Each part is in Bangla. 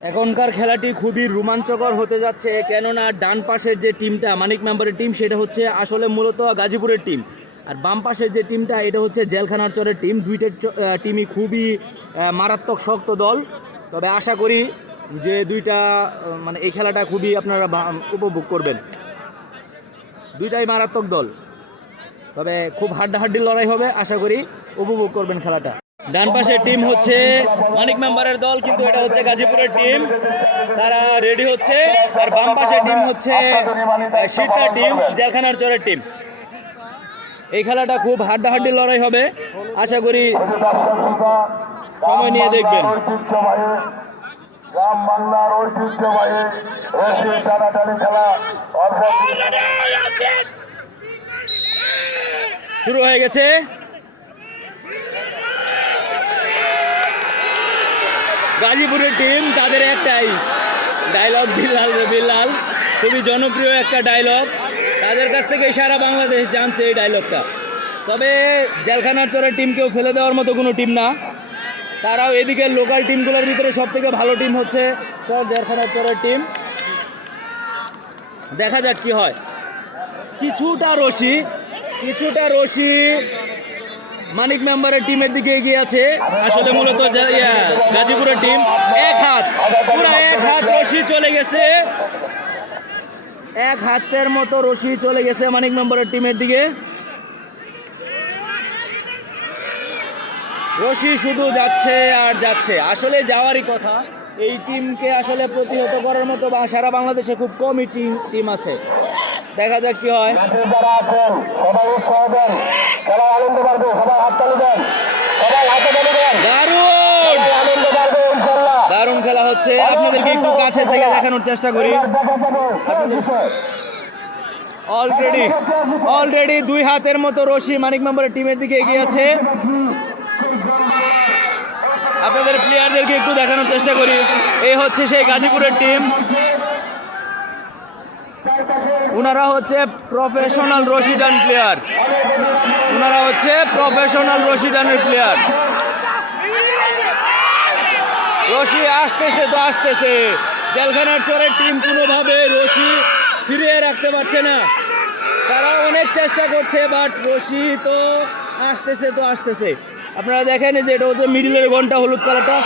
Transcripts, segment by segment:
এখনকার খেলাটি খুবই রোমাঞ্চকর হতে যাচ্ছে, কেননা ডান পাশের যে টিমটা, মানিক মেম্বারের টিম, সেটা হচ্ছে আসলে মূলত গাজীপুরের টিম। আর বাম পাশের যে টিমটা, এটা হচ্ছে জেলখানার চরের টিম। দুইটার চ- টিমই খুবই মারাত্মক শক্ত দল। তবে আশা করি যে দুইটা মানে এই খেলাটা খুবই আপনারা উপভোগ করবেন। দুইটাই মারাত্মক দল। তবে খুব হাড্ডাহাড্ডি লড়াই হবে, আশা করি উপভোগ করবেন খেলাটা। ডান পাশের টিম হচ্ছে মানিক মেম্বারের দল, কিন্তু এটা হচ্ছে গাজীপুরের টিম। তারা রেডি হচ্ছে। আর বাম পাশের টিম হচ্ছে শীতটা টিম, জেলখানার চরের টিম। এই খেলাটা খুব হাড্ডাহাড্ডি লড়াই হবে। আশা করি সময় নিয়ে দেখবেন। শুরু হয়ে গেছে। গাজীপুরের টিম তাদের একটাই। ডায়লগ বিল্লাল রে বিল্লাল। খুবই জনপ্রিয় একটা ডায়লগ তাদের কাছ থেকে সারা বাংলাদেশ জানছে এই ডায়লগটা তবে জেলখানার চরের টিমকেও ফেলে দেওয়ার মতো কোনো টিম না। তারাও এদিকে লোকাল টিমগুলোর ভিতরে সব থেকে ভালো টিম হচ্ছে চর জেলখানার চরের টিম দেখা যাক কি হয়। কিছুটা রশি কিছুটা রশি মানিক মেম্বারের টিমের দিকে এগিয়ে আছে। আসলে মূলত গাজীপুরের টিম এক হাত, পুরো এক হাত রশি চলে গেছে। এক হাতের মতো রশি চলে গেছে মানিক মেম্বারের টিমের দিকে। রশি শুধু যাচ্ছে আর যাচ্ছে। আসলে যাওয়ারই কথা। এই টিমকে আসলে প্রতিহত করার মতো বা সারা বাংলাদেশে খুব কমই টিম টিম আছে। দেখা যাক কি হয়। মাঠে যারা আছেন সবাই উৎসাহ দেন। খেলা আনন্দ বাড়বে সবাই হাততালি দেন। সবাই হাতে তালি দেন। দারুণ! আনন্দ খেলা হচ্ছে। আপনাদেরকে একটু কাছে থেকে দেখানোর চেষ্টা করি? অলরেডি অলরেডি দুই হাতের মতো রশি মানিক মেম্বারের টিমের দিকে এগিয়ে আছে। আপনাদের প্লেয়ারদেরকে একটু দেখানোর চেষ্টা করি। এই হচ্ছে সেই গাজীপুরের টিম ওনারা হচ্ছে প্রফেশনাল রশিদান প্লেয়ার ওনারা হচ্ছে প্রফেশনাল রশিদানের প্লেয়ার রশি আসতেছে তো আসতেছে। জেলখানার চরের টিম কোনোভাবে রশি ফিরিয়ে রাখতে পারছে না। তারা অনেক চেষ্টা করছে বাট রশি তো আসতেছে তো আসতেছে। আপনারা দেখেন যে এটা হচ্ছে মিডিলের ঘণ্টা হলুদ কালারটা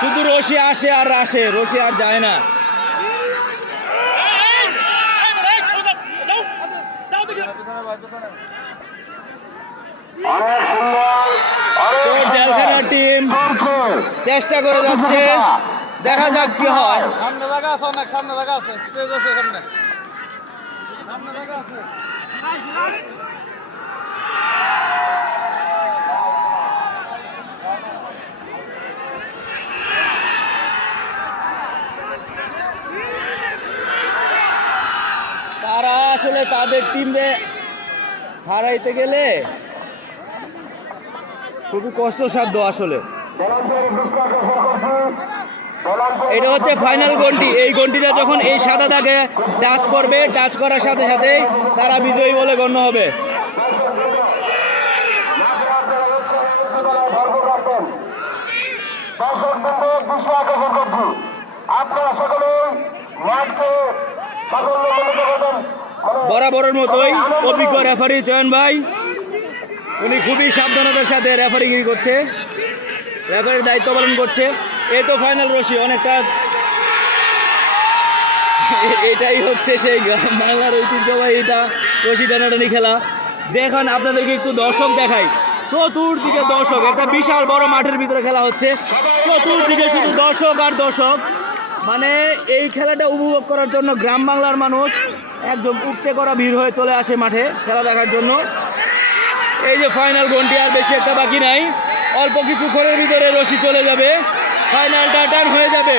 শুধু রশি আসে আর আসে, রশি আর যায় না। জেলখানার টিম চেষ্টা করে যাচ্ছে। দেখা যাক কি হয়। সামনে জায়গা আছে অনেক সামনে জায়গা আছে। স্পেস আছে সামনে। সামনে জায়গা আছে। তারা আসলে তাদের টিমে হারাইতে গেলে খুবই কষ্টসাধ্য আসলে। এটা হচ্ছে ফাইনাল গন্টি এই গন্টিটা যখন এই সাদা দাগে টাচ করবে টাচ করার সাথে সাথে তারা বিজয়ী বলে গণ্য হবে। আপনারা মাঠকে বরাবরের মতোই অভিজ্ঞ রেফারি চয়ন ভাই। উনি খুবই সাবধানতার সাথে রেফারিগিরি করছে। রেফারির দায়িত্ব পালন করছে। এই তো ফাইনাল রশি, অনেকটা এটাই হচ্ছে সেই বাংলার ঐতিহ্যবাহী এটা রশি টানাটানি খেলা। দেখেন আপনাদেরকে একটু দর্শক দেখাই। চতুর্দিকে দর্শক, একটা বিশাল বড় মাঠের ভিতরে খেলা হচ্ছে। চতুর্দিকে শুধু দর্শক আর দর্শক। মানে এই খেলাটা উপভোগ করার জন্য গ্রাম বাংলার মানুষ একদম উপচে করা ভিড় হয়ে চলে আসে মাঠে খেলা দেখার জন্য। এই যে ফাইনাল ঘন্টি, আর বেশি একটা বাকি নাই। অল্প কিছু কিছুক্ষণের ভিতরে রশি চলে যাবে। ফাইনালটা টান হয়ে যাবে।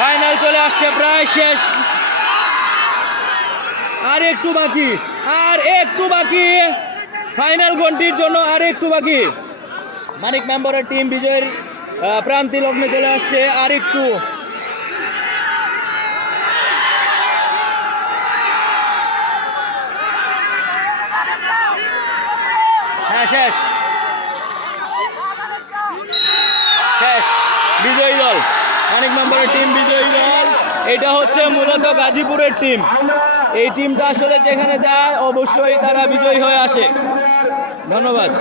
ফাইনাল চলে আসছে প্রায় শেষ। আর একটু বাকি, আর একটু বাকি। ফাইনাল ঘন্টির জন্য আর একটু বাকি। মানিক মেম্বারের টিম বিজয়ের প্রান্তি লগ্নে চলে আসছে। আর একটু শেষ। শেষ। বিজয়ী দল। অনেক নম্বরের টিম বিজয়ী দল। এটা হচ্ছে মূলত গাজীপুরের টিম এই টিমটা আসলে যেখানে যায়, অবশ্যই তারা বিজয়ী হয়ে আসে। ধন্যবাদ।